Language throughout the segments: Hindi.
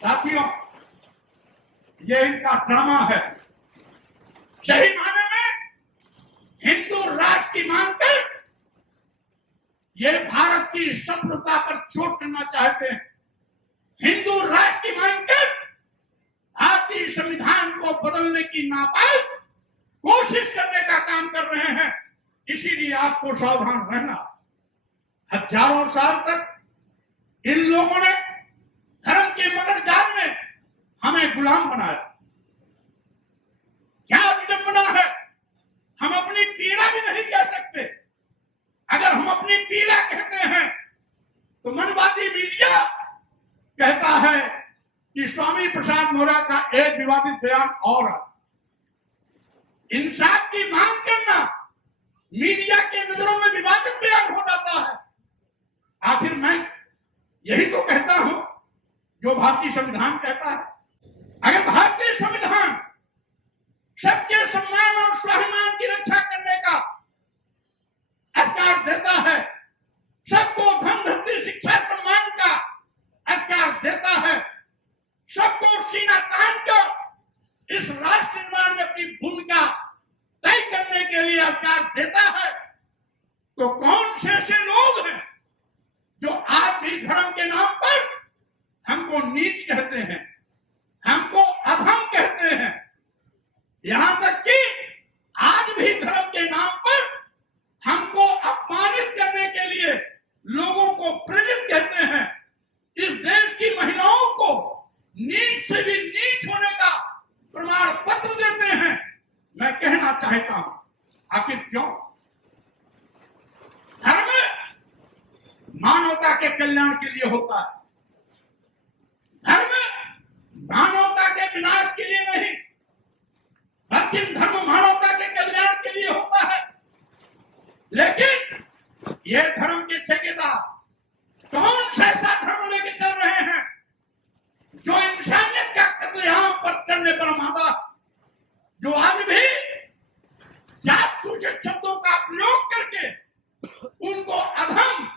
साथियों, ये इनका ड्रामा है। सही माने में हिंदू राष्ट्र की मांग कर ये भारत की संप्रभुता पर चोट करना चाहते हैं। हिंदू राष्ट्र की मांग कर भारतीय संविधान को बदलने की नापाक कोशिश करने का काम कर रहे हैं। इसीलिए आपको सावधान रहना। हजारों साल तक इन लोगों ने धर्म के मगर जाल में हमें गुलाम बनाया। क्या विडंबना है, हम अपनी पीड़ा भी नहीं कह सकते। अगर हम अपनी पीड़ा कहते हैं तो मनवादी मीडिया कहता है कि स्वामी प्रसाद मौर्य का एक विवादित बयान और है। इंसाफ की मांग करना मीडिया के नजरों में विवादित बयान हो जाता है। आखिर मैं यही तो कहता हूं जो भारतीय संविधान कहता है। अगर भारतीय संविधान सबके सम्मान और स्वाभिमान की रक्षा करने का अधिकार देता है, सबको धन धरती शिक्षा सम्मान का अधिकार देता है, सबको सीना तान कर इस राष्ट्र निर्माण में अपनी भूमिका तय करने के लिए अधिकार देता है, तो कौन से ऐसे लोग हैं जो आज भी धर्म के नाम पर हमको नीच कहते हैं, हमको अधम कहते हैं, यहां तक कि आज भी धर्म के नाम पर हमको अपमानित करने के लिए लोगों को प्रेरित कहते हैं। इस देश की महिलाओं को नीच से भी नीच होने का प्रमाण पत्र देते हैं। मैं कहना चाहता हूं, आखिर क्यों? धर्म मानवता के कल्याण के लिए होता है। धर्म मानवता के विनाश के लिए नहीं, बल्कि धर्म मानवता के कल्याण के लिए होता है। लेकिन ये धर्म के ठेकेदार कौन सा ऐसा धर्म लेके चल रहे हैं जो इंसानियत का कत्लेआम करने पर आमादा, जो आज भी जात सूचक शब्दों का प्रयोग करके उनको अधम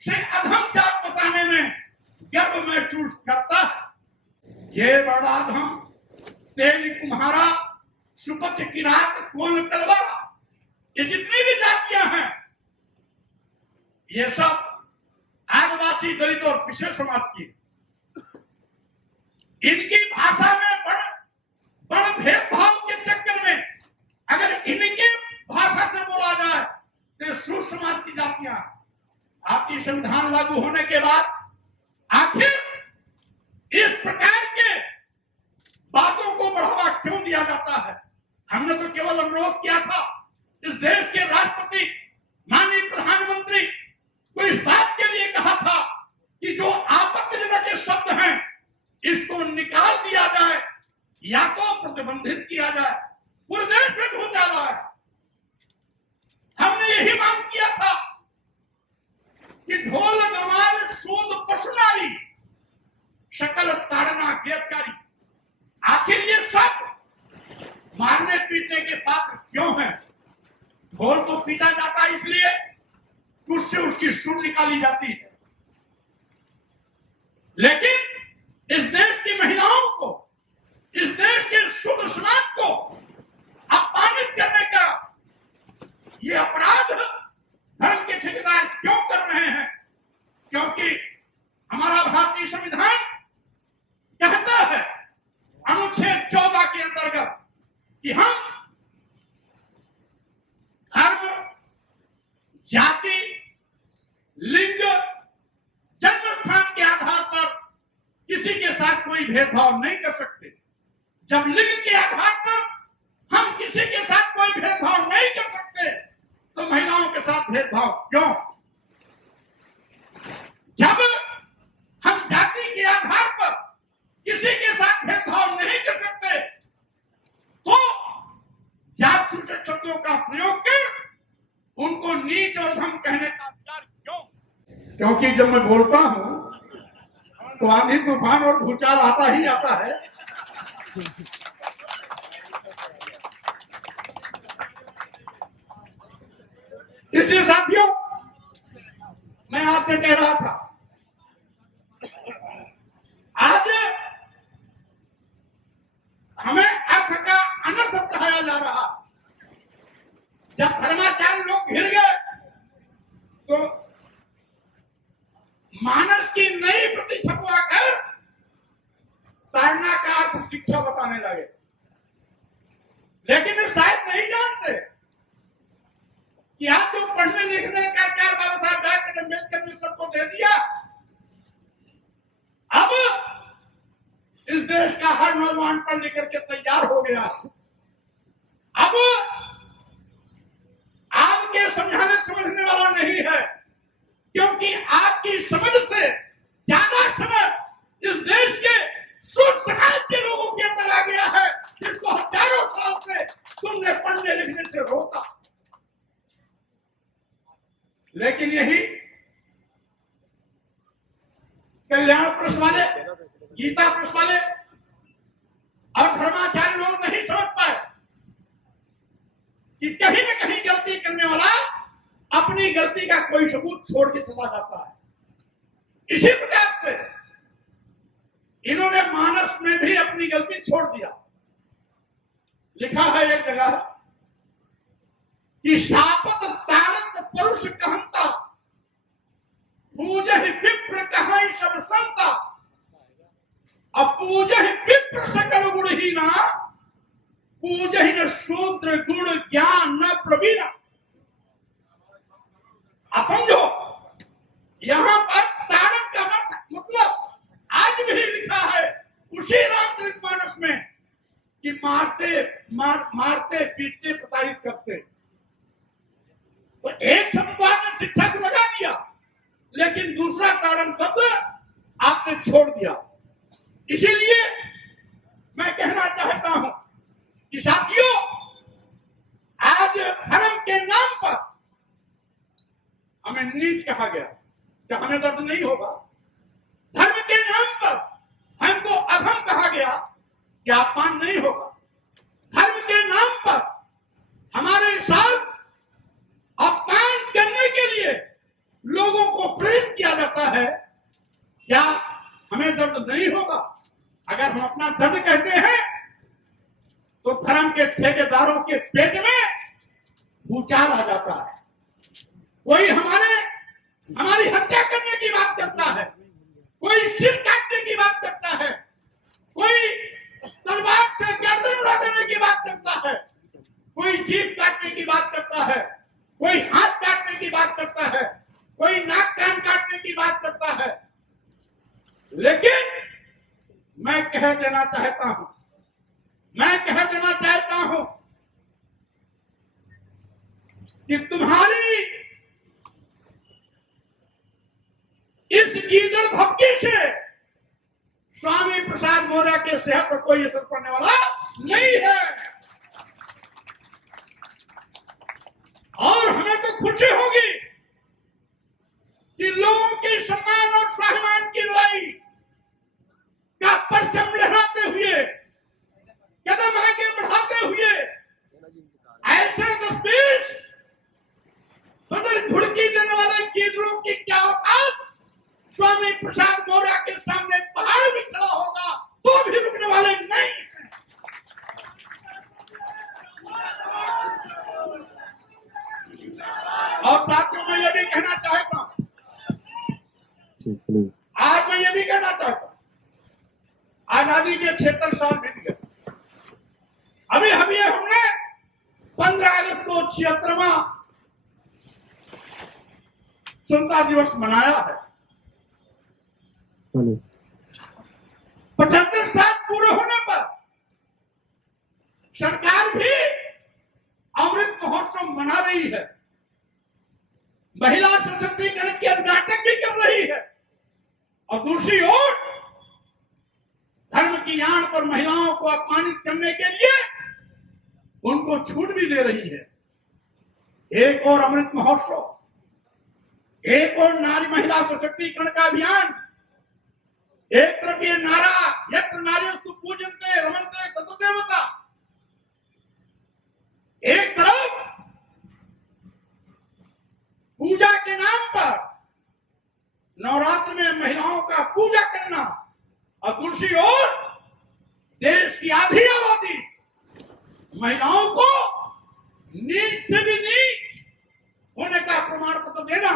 से अधम जात बताने में गर्व महसूस करता है। ये बड़ा अधम तेल कुम्हारा, सुपच किरात, कोल तलवारा, ये जितनी भी जातियां हैं, ये सब आदिवासी, दलित और पिछड़े समाज की। इनकी भाषा में बड़ भेदभाव के चक्कर में अगर इनकी भाषा से बोला जाए तो सूद समाज की जातियां भारतीय संविधान लागू होने के बाद आखिर इस प्रकार के बातों को बढ़ावा क्यों दिया जाता है? हमने तो केवल अनुरोध किया था, इस देश के राष्ट्रपति माननीय प्रधानमंत्री को इस बात के लिए कहा था कि जो आपत्तिजनक शब्द हैं इसको निकाल दिया जाए या तो प्रतिबंधित किया जाए। पूरे देश में घोटाला है। हमने यही मांग किया था कि ढोल गमार शोध पशुनारी शकल ताड़ना गिरफ्तारी, आखिर ये सब मारने पीटने के पात्र क्यों हैं? ढोल तो पीटा जाता है इसलिए कि उससे उसकी सुर निकाली जाती है, लेकिन इस देश की महिलाओं को, इस देश के शुद्ध समाज को अपमानित करने का ये अपराध धर्म के ठेकेदार क्यों कर रहे हैं? क्योंकि हमारा भारतीय संविधान कहता है अनुच्छेद 14 के अंतर्गत कि हम धर्म, जाति, लिंग, जन्म स्थान के आधार पर किसी के साथ कोई भेदभाव नहीं कर सकते। जब लिंग के आधार पर हम किसी के साथ कोई भेदभाव नहीं कर सकते तो महिलाओं के साथ भेदभाव क्यों? जब हम जाति के आधार पर किसी के साथ भेदभाव नहीं कर सकते तो जात सूचक शब्दों का प्रयोग कर उनको नीच और धम कहने का अधिकार क्यों? क्योंकि जब मैं बोलता हूं तो आंधी तूफान और भूचाल आता ही आता है। इसलिए साथियों, मैं आपसे कह रहा था, आज अनाथ शिक्षा बताने लगे। लेकिन शायद नहीं जानते कि आप जो पढ़ने लिखने का अधिकार बाबा साहब डॉक्टर अम्बेडकर ने सबको दे दिया, अब इस देश का हर नौजवान पढ़ लिख करके तैयार हो गया। अब आपके समझाने समझने वाला नहीं है, क्योंकि आपकी समझ से ज्यादा समझ इस देश के शुद्ध समाज के लोगों के अंदर आ गया है, जिसको हजारों साल से तुमने पढ़ने लिखने से रोका। लेकिन यही कल्याण प्रेस वाले, गीता प्रेस वाले और धर्माचार्य लोग नहीं समझ पाए कि कहीं न कहीं गलती करने वाला अपनी गलती का कोई सबूत छोड़ के चला जाता है। इसी प्रकार से इन्होंने मानस में भी अपनी गलती छोड़ दिया। लिखा है एक जगह कि शापत तारत परुष कहंता, पूजहि विप्र कहाई सब संता, अपूजहि विप्र सकल गुणहीना, पूजहि न शूद्र गुण ज्ञान न प्रवीण। आप समझो, यहां पर ताड़न का मतलब आज भी लिखा है उसी रामचरितमानस में कि मारते पीटते प्रताड़ित करते। तो एक शब्द तो आपने शिक्षा से लगा दिया, लेकिन दूसरा ताड़न शब्द आपने छोड़ दिया। इसीलिए मैं कहना चाहता हूं कि साथियों, आज धर्म के नाम पर हमें नीच कहा गया, क्या हमें दर्द नहीं होगा? धर्म के नाम पर हमको अधम कहा गया, क्या अपमान नहीं होगा? धर्म के नाम पर हमारे साथ अपमान करने के लिए लोगों को प्रेरित किया जाता है, क्या हमें दर्द नहीं होगा? अगर हम अपना दर्द कहते हैं तो धर्म के ठेकेदारों के पेट में भूचाल आ जाता है। कोई हमारी हत्या करने की बात करता है, कोई सिर काटने की बात करता है, कोई तलवार से गर्दन उड़ा देने की बात करता है, कोई जीभ काटने की बात करता है, कोई हाथ काटने की बात करता है, कोई नाक कान काटने की बात करता है। लेकिन मैं कह देना चाहता हूं कि तुम्हारी इस गीदड़ भक्ति से स्वामी प्रसाद मौर्य के सेहत पर कोई असर पड़ने वाला नहीं है। और हमें तो खुशी होगी कि लोगों के सम्मान और स्वाभिमान की लड़ाई का परचम लहराते हुए, कदम आगे बढ़ाते हुए ऐसे 10-20 बदल घुड़की देने वाले गीदड़ों की क्या औकात, स्वामी प्रसाद मौर्य के सामने पहाड़ भी खड़ा होगा तो भी रुकने वाले नहीं हैं। और साथियों, मैं ये भी कहना चाहता हूं, आज मैं ये भी कहना चाहता हूं, आजादी के 76 साल बीत गए। अभी हमने 15 अगस्त को 76वां स्वतंत्रता दिवस मनाया है। 75 साल पूरे होने पर सरकार भी अमृत महोत्सव मना रही है, महिला सशक्तिकरण के नाटक भी कर रही है, और दूसरी ओर धर्म की आड़ पर महिलाओं को अपमानित करने के लिए उनको छूट भी दे रही है। एक और अमृत महोत्सव, एक और नारी महिला सशक्तिकरण का अभियान। एक तरफ ये नारा यत्र नार्यस्तु पूजन्ते रमन्ते ततो देवता, एक तरफ पूजा के नाम पर नवरात्र में महिलाओं का पूजा करना, और दूसरी ओर देश की आधी आबादी महिलाओं को नीच से भी नीच होने का प्रमाण पत्र देना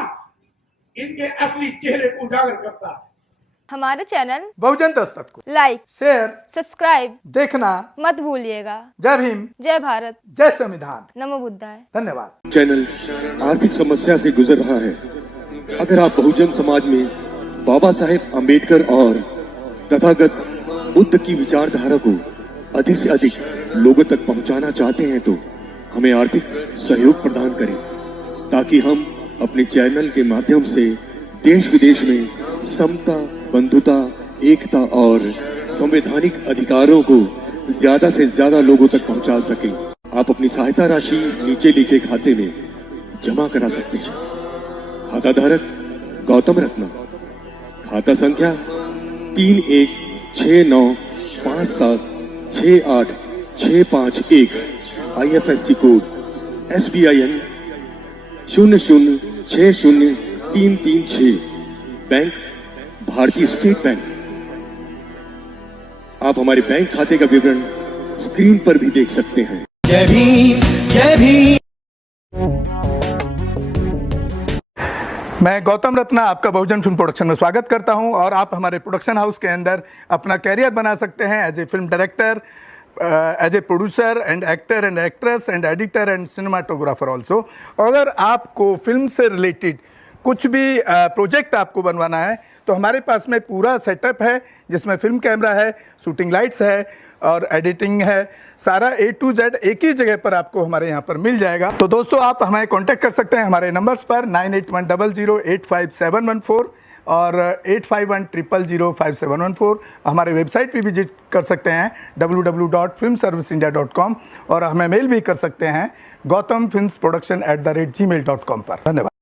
इनके असली चेहरे को उजागर करता है। हमारे चैनल बहुजन दस्तक को लाइक, शेयर, सब्सक्राइब देखना मत भूलिएगा। जय भीम, जय भारत, जय संविधान, नमो बुद्धाय। धन्यवाद। चैनल आर्थिक समस्या से गुजर रहा है। अगर आप बहुजन समाज में बाबा साहेब अम्बेडकर और तथागत बुद्ध की विचारधारा को अधिक से अधिक लोगों तक पहुंचाना चाहते हैं तो हमें आर्थिक सहयोग प्रदान करें, ताकि हम अपने चैनल के माध्यम से देश विदेश में समता, बंधुता, एकता और संवैधानिक अधिकारों को ज्यादा से ज्यादा लोगों तक पहुंचा सकें। आप अपनी सहायता राशि नीचे लिखे खाते में जमा करा सकते हैं। खाता धारक गौतम रत्ना, खाता संख्या 3169576865 IFSC कोड SBIN 0060336, बैंक भारतीय स्टेट बैंक। आप हमारे बैंक खाते का विवरण स्क्रीन पर भी देख सकते हैं। जय भीम, जय भीम। मैं गौतम रत्ना आपका बहुजन फिल्म प्रोडक्शन में स्वागत करता हूं और आप हमारे प्रोडक्शन हाउस के अंदर अपना कैरियर बना सकते हैं as a film director, as a producer and actor and actress and editor and cinematographer also. अगर आपको फिल्म से रिलेटेड कुछ भी प्रोजेक्ट आपको बनवाना है तो हमारे पास में पूरा सेटअप है, जिसमें फिल्म कैमरा है, शूटिंग लाइट्स है और एडिटिंग है। सारा A to Z एक ही जगह पर आपको हमारे यहाँ पर मिल जाएगा। तो दोस्तों आप हमें कांटेक्ट कर सकते हैं हमारे नंबर्स पर 9810085714 और 8510005714। हमारे वेबसाइट पे विजिट कर सकते हैं www.filmserviceindia.com और हमें मेल भी कर सकते हैं gautamfilmsproduction@gmail.com पर। धन्यवाद।